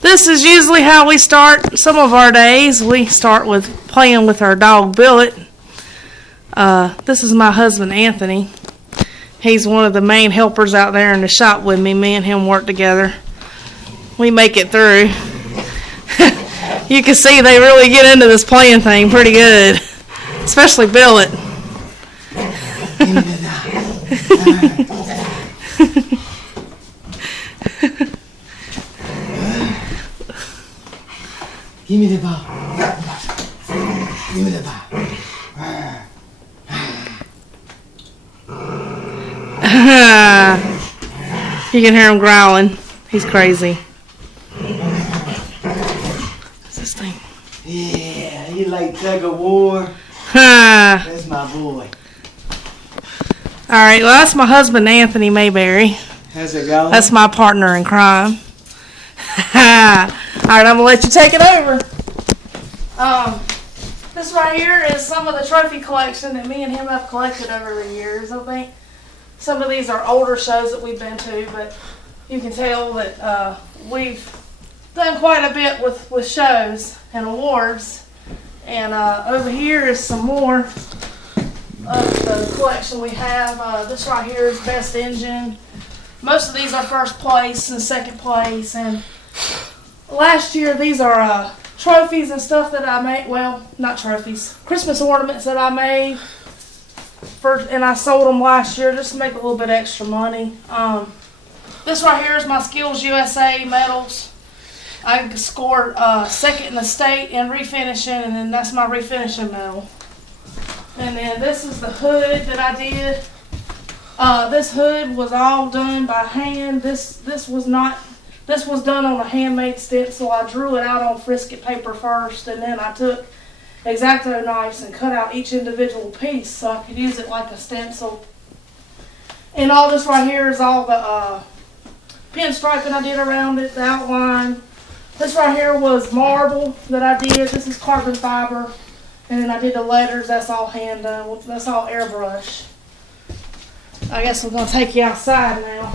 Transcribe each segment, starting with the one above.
This is usually how we start some of our days. We start with playing with our dog Billet. This is my husband Anthony. He's one of the main helpers out there in the shop with me. Me and him work together. We make it through. You can see they really get into this playing thing pretty good, especially Billet. Give me the ball. Give me the ball. You can hear him growling. He's crazy. What's this thing? Yeah, you like tug of war? That's my boy. Alright, well, that's my husband Anthony Mayberry. How's it going? That's my partner in crime. Alright, I'm going to let you take it over. This right here is some of the trophy collection that me and him have collected over the years. I think some of these are older shows that we've been to, but you can tell that we've done quite a bit with shows and awards. And over here is some more of the collection we have. This right here is Best Engine. Most of these are first place and second place. And last year, these are trophies and stuff that I made. Well, not trophies. Christmas ornaments that I made. And I sold them last year just to make a little bit extra money. This right here is my Skills USA medals. I scored second in the state in refinishing, and then that's my refinishing medal. And then this is the hood that I did. This hood was all done by hand. This was done on a handmade stencil. I drew it out on frisket paper first, and then I took X-Acto knives and cut out each individual piece so I could use it like a stencil. And all this right here is all the pin striping I did around it, the outline. This right here was marble that I did. This is carbon fiber. And then I did the letters. That's all hand done. That's all airbrush. I guess we're going to take you outside now.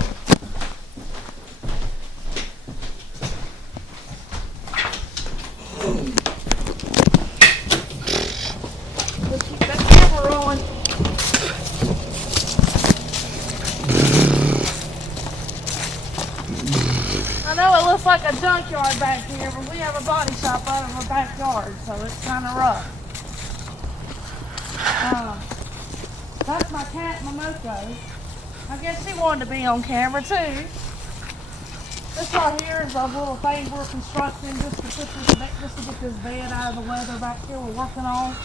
Let's keep that camera rolling. I know it looks like a junkyard back here, but we have a body shop out of our backyard, so it's kind of rough. That's my cat, Momoko. I guess she wanted to be on camera too. This right here is a little thing we're constructing just to get this bed out of the weather back here we're working on.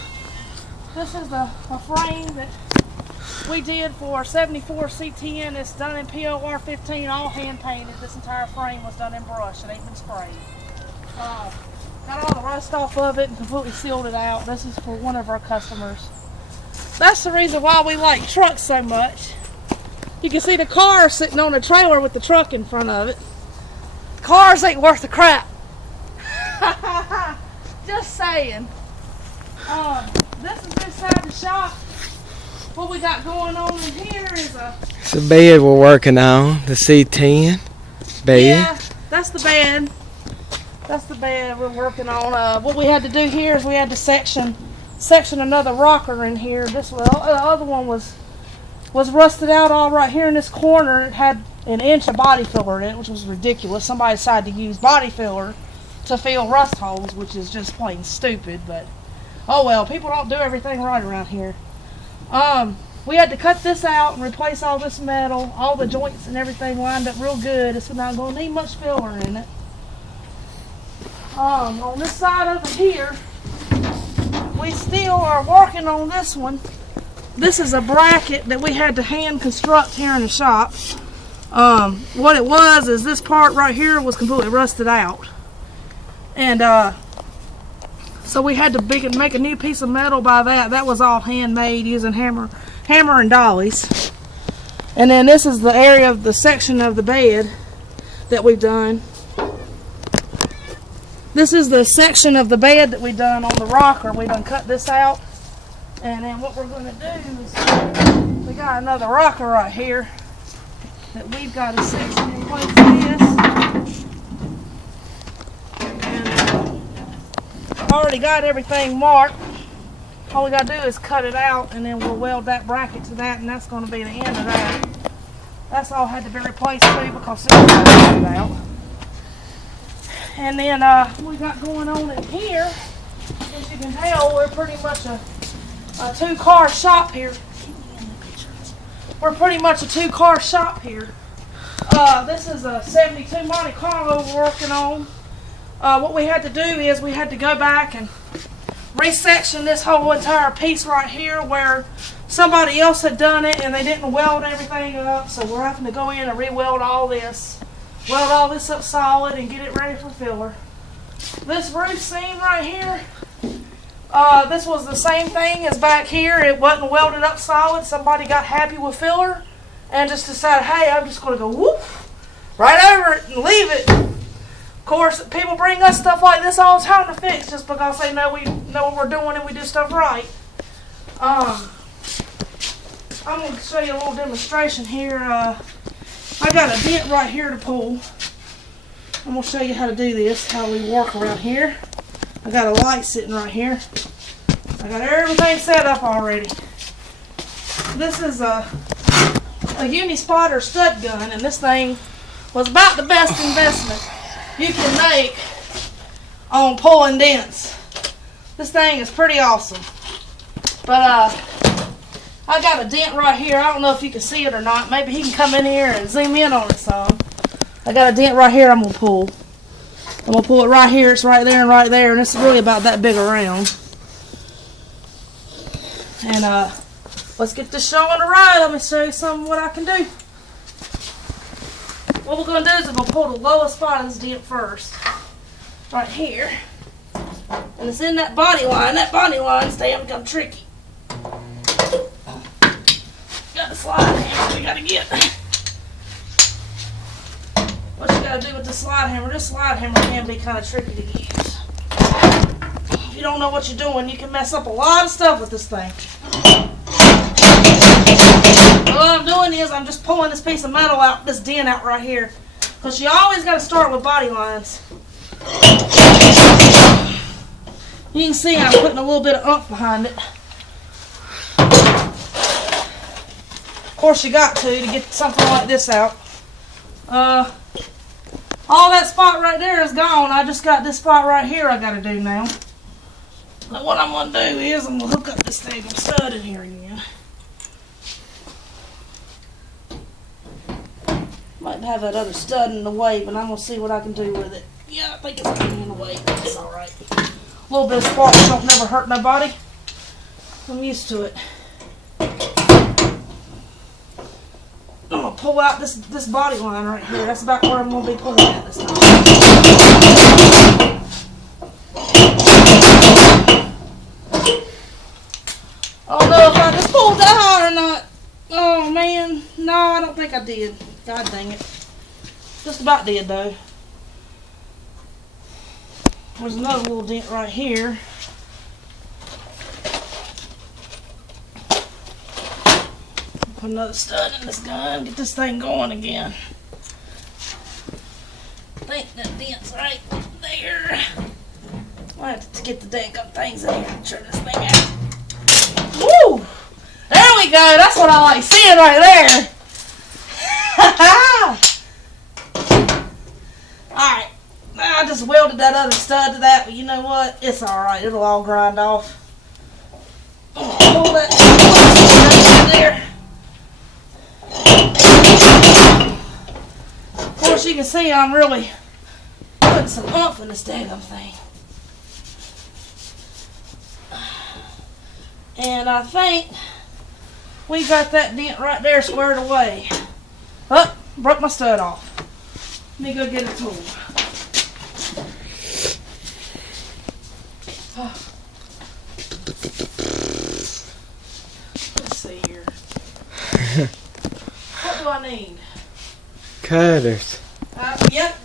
This is a frame that we did for 74 C10. It's done in POR 15, all hand painted. This entire frame was done in brush. It ain't been sprayed. Got all the rust off of it and completely sealed it out. This is for one of our customers. That's the reason why we like trucks so much. You can see the car sitting on a trailer with the truck in front of it. Cars ain't worth a crap. Just saying. This is inside the shop. What we got going on in here is it's the bed we're working on, the C10 bed. Yeah, that's the bed. That's the bed we're working on. What we had to do here is we had to section another rocker in here. The other one was rusted out all right here in this corner. It had an inch of body filler in it, which was ridiculous. Somebody decided to use body filler to fill rust holes, which is just plain stupid, but oh well, people don't do everything right around here. We had to cut this out and replace all this metal, all the joints and everything lined up real good. It's not going to need much filler in it. On this side over here, we still are working on this one. This is a bracket that we had to hand construct here in the shop. What it was is this part right here was completely rusted out. And so we had to make a new piece of metal by that. That was all handmade using hammer and dollies. And then this is the area of the section of the bed that we've done. This is the section of the bed that we've done on the rocker. We done cut this out. And then what we're going to do is we got another rocker right here that we've got to section in place of this. already got everything marked. All we gotta do is cut it out, and then we'll weld that bracket to that, and that's gonna be the end of that. That's all had to be replaced too because it was cut out. And then we got going on in here, as you can tell, we're pretty much a two-car shop here. We're pretty much a two-car shop here. This is a 72 Monte Carlo we're working on. What we had to do is we had to go back and resection this whole entire piece right here where somebody else had done it and they didn't weld everything up, so we're having to go in and re-weld all this. Weld all this up solid and get it ready for filler. This roof seam right here, this was the same thing as back here. It wasn't welded up solid. Somebody got happy with filler and just decided, hey, I'm just going to go whoop right over it and leave it. Of course, people bring us stuff like this all the time to fix just because they know we know what we're doing and we do stuff right. I'm going to show you a little demonstration here. I got a dent right here to pull. I'm going to show you how to do this, how we work around here. I got a light sitting right here. I got everything set up already. This is a Uni-Spotter stud gun, and this thing was about the best investment you can make on pulling dents. This thing is pretty awesome. But I got a dent right here. I don't know if you can see it or not. Maybe he can come in here and zoom in on it some. I got a dent right here I'm going to pull. I'm going to pull it right here. It's right there and right there. And it's really about that big around. And let's get this show on the ride. Let me show you some of what I can do. What we're going to do is we're going to pull the lowest spot of this dent first. Right here. And it's in that body line. That body line's damn kind of tricky. Got the slide hammer we got to get. What you got to do with the slide hammer, this slide hammer can be kind of tricky to use. If you don't know what you're doing, you can mess up a lot of stuff with this thing. What I'm doing is I'm just pulling this piece of metal out, this dent out right here. Because you always got to start with body lines. You can see I'm putting a little bit of oomph behind it. Of course you got to get something like this out. All that spot right there is gone. I just got this spot right here I got to do now. Now what I'm going to do is I'm going to hook up this thing and stud in here again. Might have that other stud in the way, but I'm going to see what I can do with it. Yeah, I think it's getting in the way, but it's alright. A little bit of spark don't never hurt nobody. I'm used to it. I'm going to pull out this body line right here. That's about where I'm going to be pulling at this time. I don't know if I just pulled that high or not. Oh man, no, I don't think I did. God dang it. Just about did though. There's another little dent right here. Put another stud in this gun, get this thing going again. I think that dent's right there. I have to get the dang up things in here and turn this thing out. Woo! There we go, that's what I like seeing right there. Alright, I just welded that other stud to that, but you know what? It's alright, it'll all grind off. Pull that there. Of course, you can see I'm really putting some oomph in this daggum thing. And I think we got that dent right there squared away. Oh, broke my stud off. Let me go get a tool. Let's see here. What do I need? Cutters. Yep.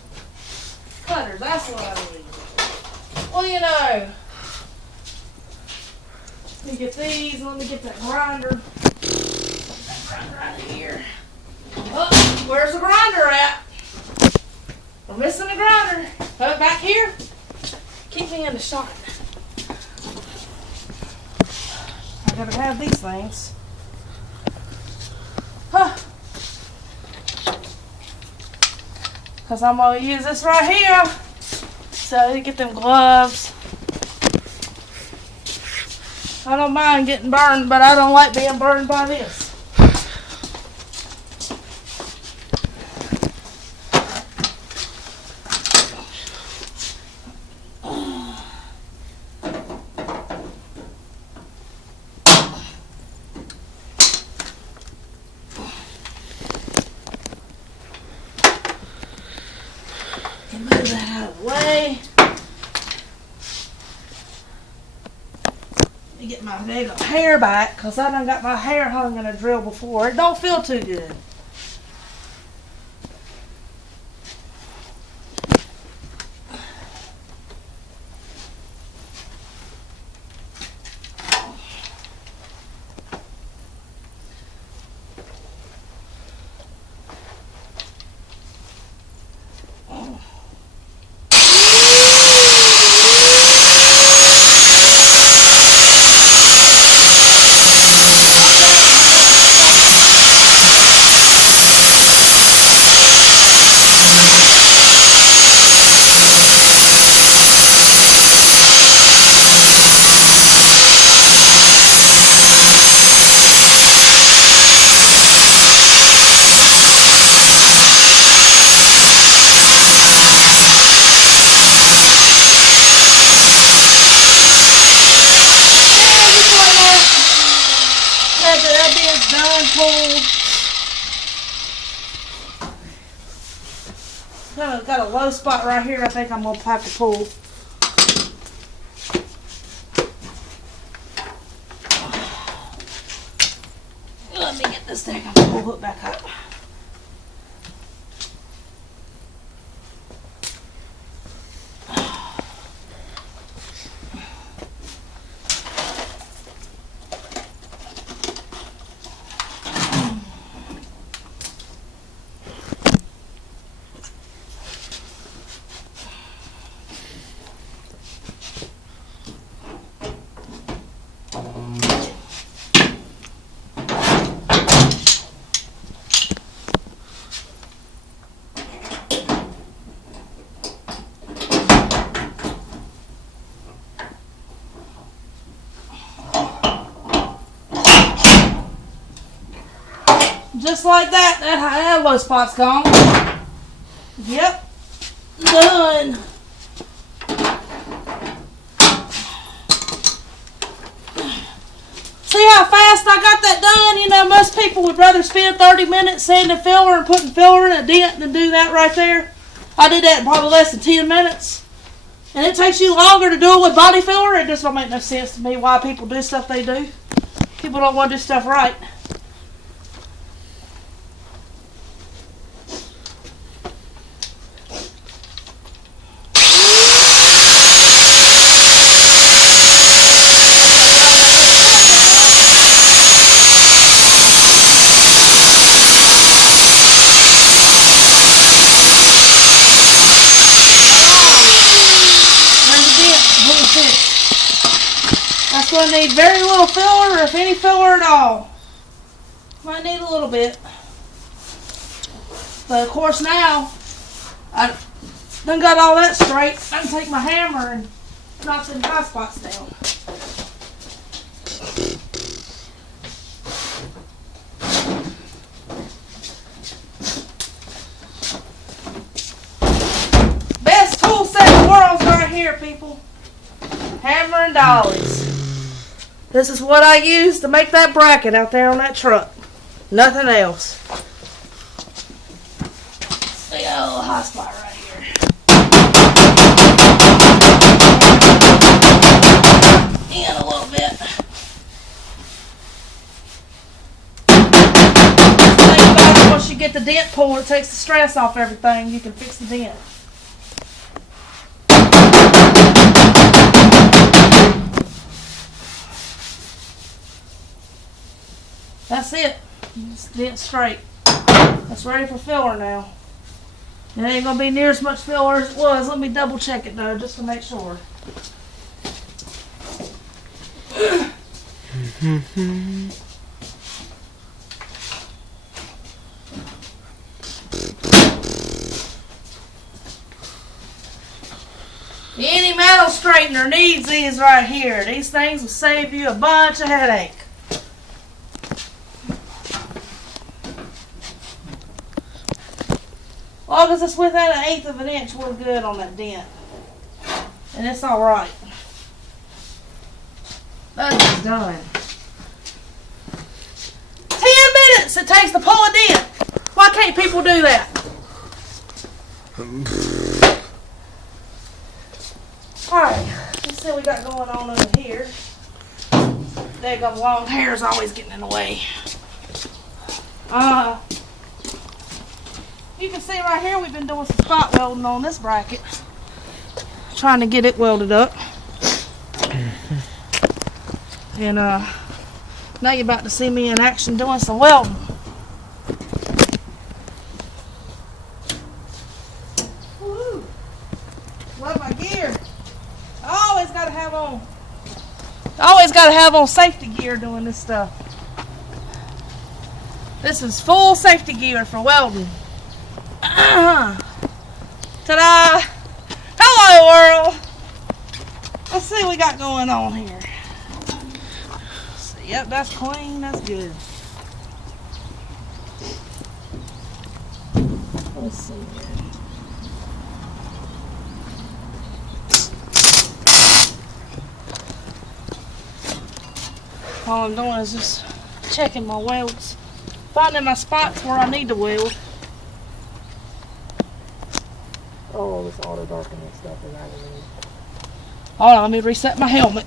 Cutters, that's what I need. Well, you know. Let me get these, and let me get that grinder. That grinder right here. Oh, where's the grinder at? We're missing the grinder. Put it back here. Keep me in the shot. gotta have these things. Huh. Because I'm going to use this right here. So you get them gloves. I don't mind getting burned, but I don't like being burned by this. Move that out of the way. Let me get my big hair back because I done got my hair hung in a drill before. It don't feel too good. Got a low spot right here. I think I'm gonna have to pull. Let me get this thing. I'm gonna pull it back up. Just like that, that low spot's gone. Yep, done. See how fast I got that done? You know, most people would rather spend 30 minutes sanding filler and putting filler in a dent than do that right there. I did that in probably less than 10 minutes. And it takes you longer to do it with body filler. It just don't make no sense to me why people do stuff they do. People don't want to do stuff right. That's going to need very little filler, or if any filler at all. Might need a little bit. But of course now, I done got all that straight. I can take my hammer and knock some high spots down. Best tool set in the world's right here, people. Hammer and dollies. This is what I use to make that bracket out there on that truck. Nothing else. We got a little high spot right here. In a little bit. Think about it, once you get the dent pulled, it takes the stress off everything. You can fix the dent. That's it. Just dent straight. That's ready for filler now. It ain't gonna be near as much filler as it was. Let me double check it though, just to make sure. Any metal straightener needs these right here. These things will save you a bunch of headache. Long as it's within 1/8 of an inch, we're good on that dent. And it's alright. That's done. 10 minutes it takes to pull a dent. Why can't people do that? Alright, let's see what we got going on over here. Daggum long hair is always getting in the way. You can see right here we've been doing some spot welding on this bracket. Trying to get it welded up. And now you're about to see me in action doing some welding. Woo! Love my gear. Always gotta have on safety gear doing this stuff. This is full safety gear for welding. Ta-da! Hello world! Let's see what we got going on here. Yep, that's clean, that's good. Let's see here. All I'm doing is just checking my welds, finding my spots where I need to weld. Oh, this auto darkening stuff is aggravating. Hold on, let me reset my helmet.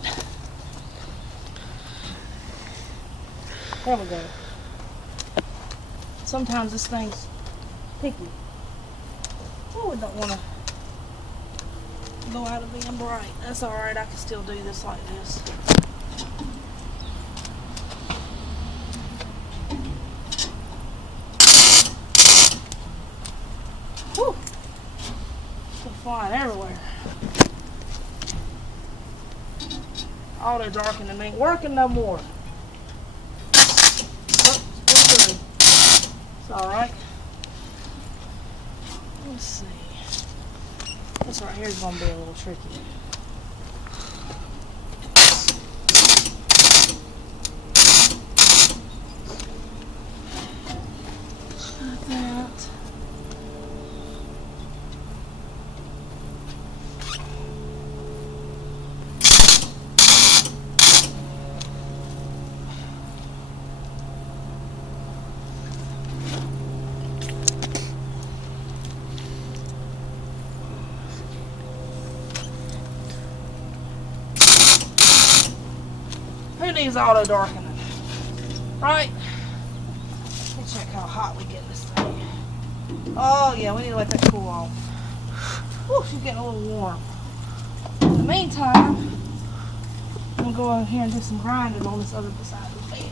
There we go. Sometimes this thing's picky. Oh, we don't want to go out of being bright. That's alright, I can still do this like this. Whew. They're flying everywhere. Auto darkening ain't working no more. It's alright. Let's see. This right here is going to be a little tricky. Like that. Who needs auto darkening? Right? Let me check how hot we get this thing. Oh yeah, we need to let that cool off. Whew, she's getting a little warm. In the meantime, I'm gonna go over here and do some grinding on this other side of the bed.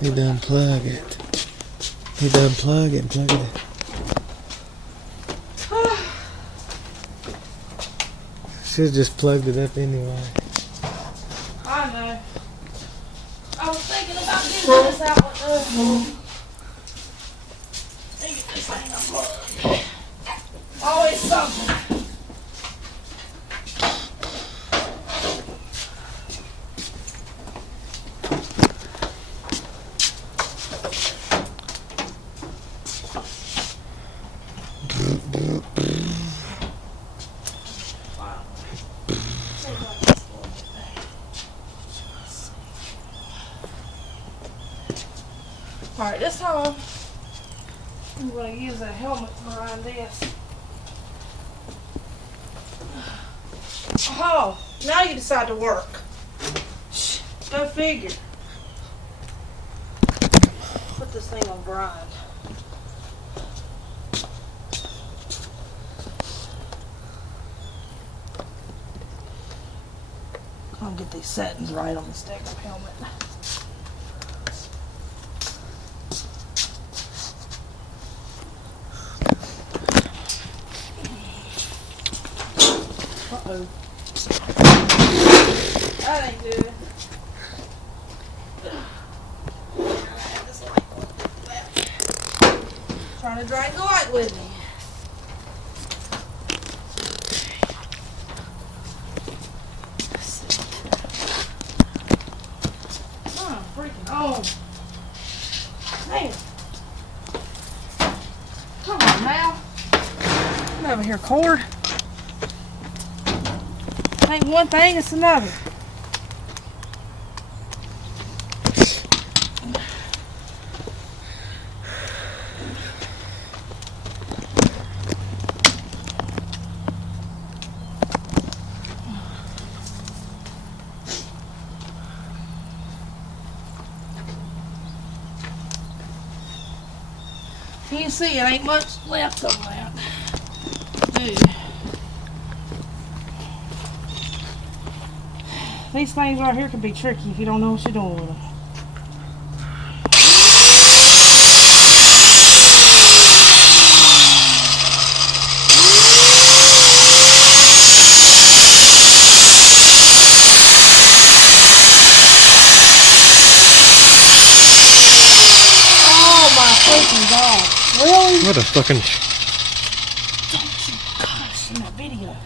He done plug it. He done plug it. Should've just plugged it up anyway. I know. I was thinking about getting this out with let me get this thing unplugged. Always something. Alright, this time I'm going to use a helmet to grind this. Oh, now you decide to work. Go figure. Put this thing on grind. I'll get these settings right on this deck of helmet. poop. That ain't good. Trying to drag the light with me. Freaking on. Damn. Come on now. Get over here, cord. Ain't one thing, it's another. You can see it ain't much left on that. Dude. These things right here can be tricky if you don't know what you're doing with them. Oh my freaking God. Really? What a fucking... Don't you cuss in that video.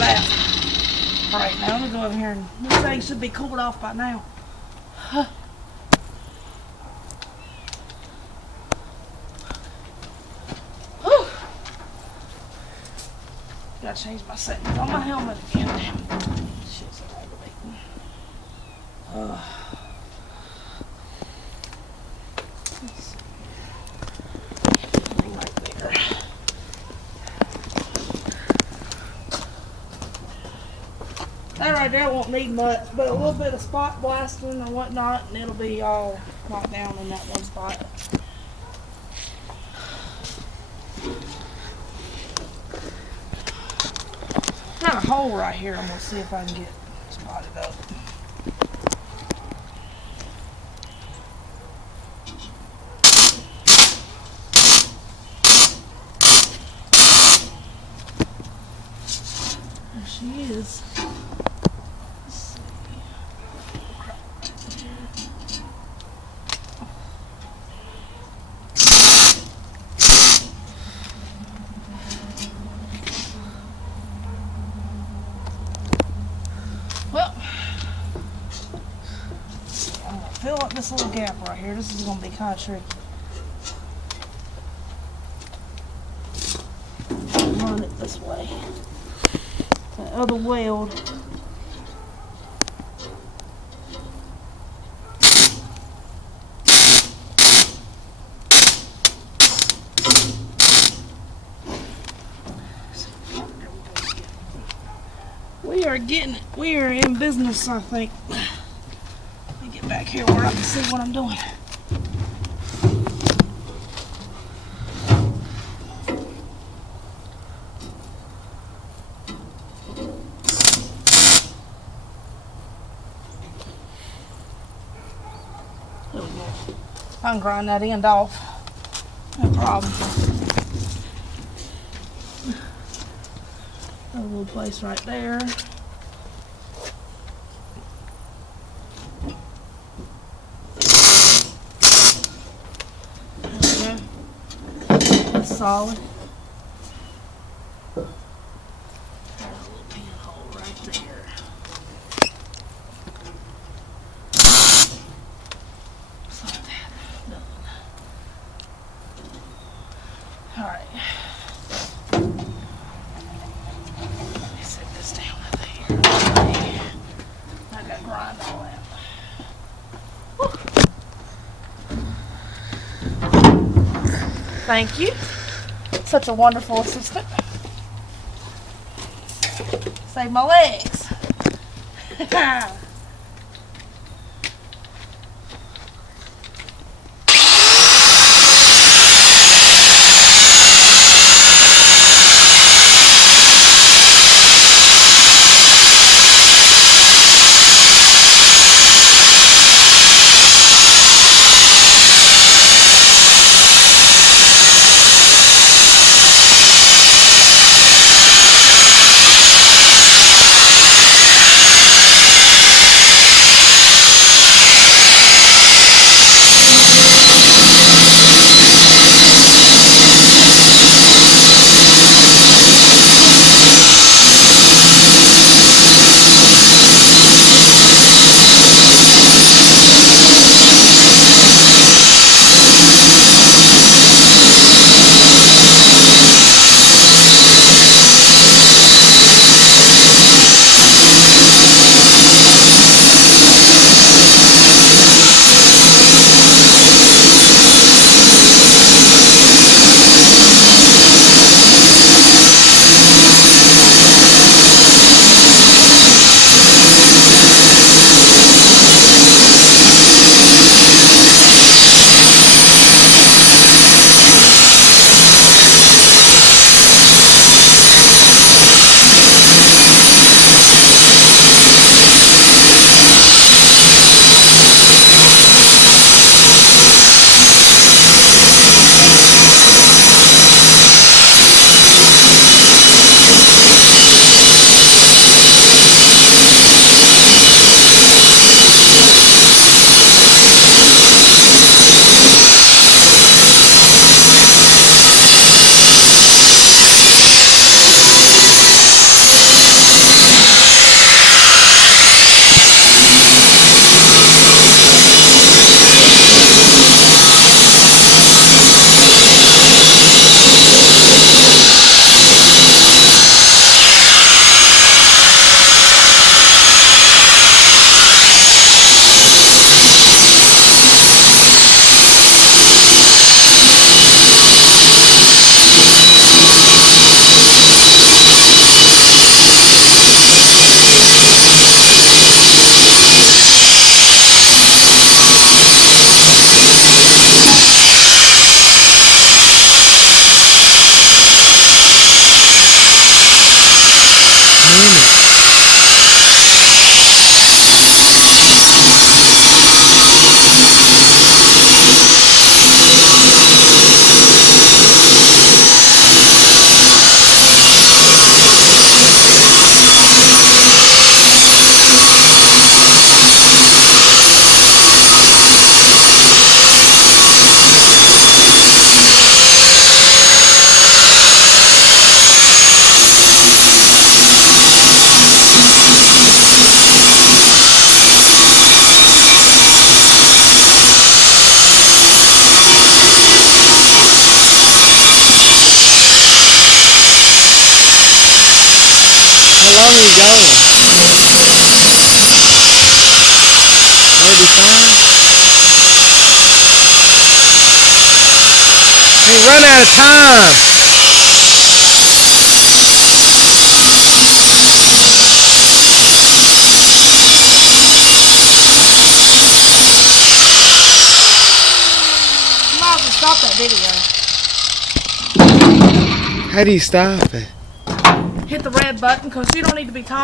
that. Alright, now let me go over here and this thing should be cooled off by now. Whew. Gotta change my settings on my helmet again. Shit's so aggravating. Let's see. Right there. That right there won't need much, but a little bit of spot blasting or whatnot, and it'll be all knocked down in that one spot. Got a hole right here. I'm gonna see if I can get spotted up. There she is. Let's see. Well, I'm gonna fill up this little gap right here. This is gonna be kind of tricky. Run it this way. That other weld. We are getting it. We are in business, I think. Let me get back here where I can see what I'm doing. There we go. I can grind that end off. No problem. A little place right there. There we go. That's solid. There's a little pinhole right there. Just like that. Done. All right. Thank you. Such a wonderful assistant. Save my legs. minute. How long you going? Maybe 5? You run out of time. You might as well stop that video. How do you stop it? Hit the red button because you don't need to be talking.